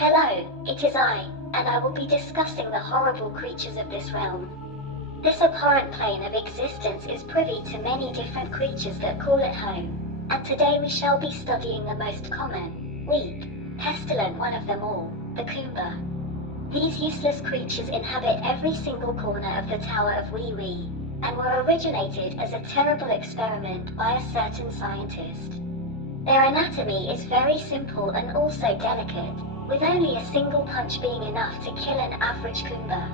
Hello, it is I, and I will be discussing the horrible creatures of this realm. This abhorrent plane of existence is privy to many different creatures that call it home, and today we shall be studying the most common, weak, pestilent one of them all, the Coomba. These useless creatures inhabit every single corner of the Tower of Wee Wee, and were originated as a terrible experiment by a certain scientist. Their anatomy is very simple and also delicate, with only a single punch being enough to kill an average Coomba.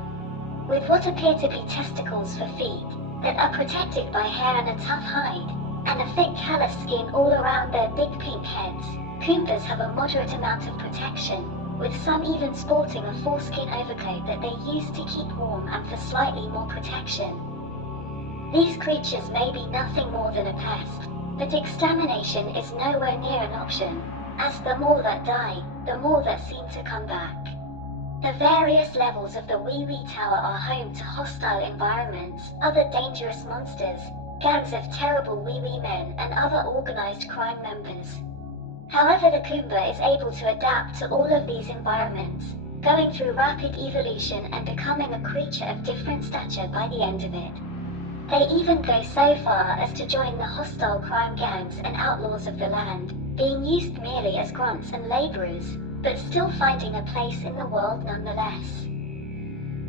With what appear to be testicles for feet, that are protected by hair and a tough hide, and a thick callous skin all around their big pink heads, Coombas have a moderate amount of protection, with some even sporting a foreskin overcoat that they use to keep warm and for slightly more protection. These creatures may be nothing more than a pest, but extermination is nowhere near an option, as the more that die, the more that seem to come back. The various levels of the Wee Wee Tower are home to hostile environments, other dangerous monsters, gangs of terrible Wee Wee men and other organized crime members. However, the Coomba is able to adapt to all of these environments, going through rapid evolution and becoming a creature of different stature by the end of it. They even go so far as to join the hostile crime gangs and outlaws of the land, being used merely as grunts and laborers, but still finding a place in the world nonetheless.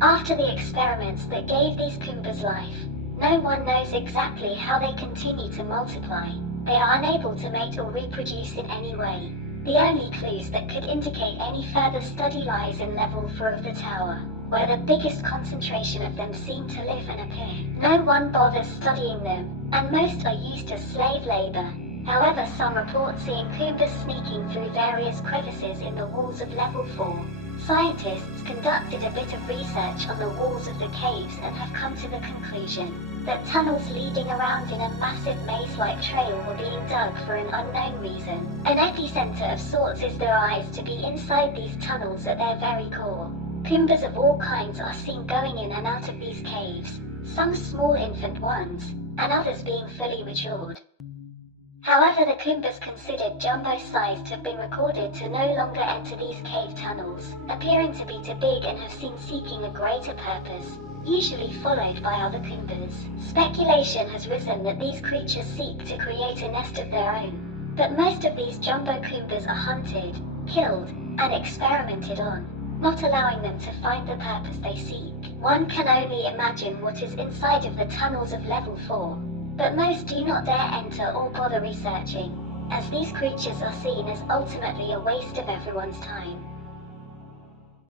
After the experiments that gave these Coombas life, no one knows exactly how they continue to multiply. They are unable to mate or reproduce in any way. The only clues that could indicate any further study lies in level 4 of the tower, where the biggest concentration of them seem to live and appear. No one bothers studying them, and most are used as slave labor. However, some report seeing Coombas sneaking through various crevices in the walls of level 4. Scientists conducted a bit of research on the walls of the caves and have come to the conclusion that tunnels leading around in a massive maze-like trail were being dug for an unknown reason. An epicenter of sorts is devised to be inside these tunnels at their very core. Coombas of all kinds are seen going in and out of these caves, some small infant ones, and others being fully matured. However, the Coombas considered jumbo-sized have been recorded to no longer enter these cave tunnels, appearing to be too big and have seen seeking a greater purpose, usually followed by other Coombas. Speculation has risen that these creatures seek to create a nest of their own, but most of these jumbo Coombas are hunted, killed, and experimented on, not allowing them to find the purpose they seek. One can only imagine what is inside of the tunnels of level 4. But most do not dare enter or bother researching, as these creatures are seen as ultimately a waste of everyone's time.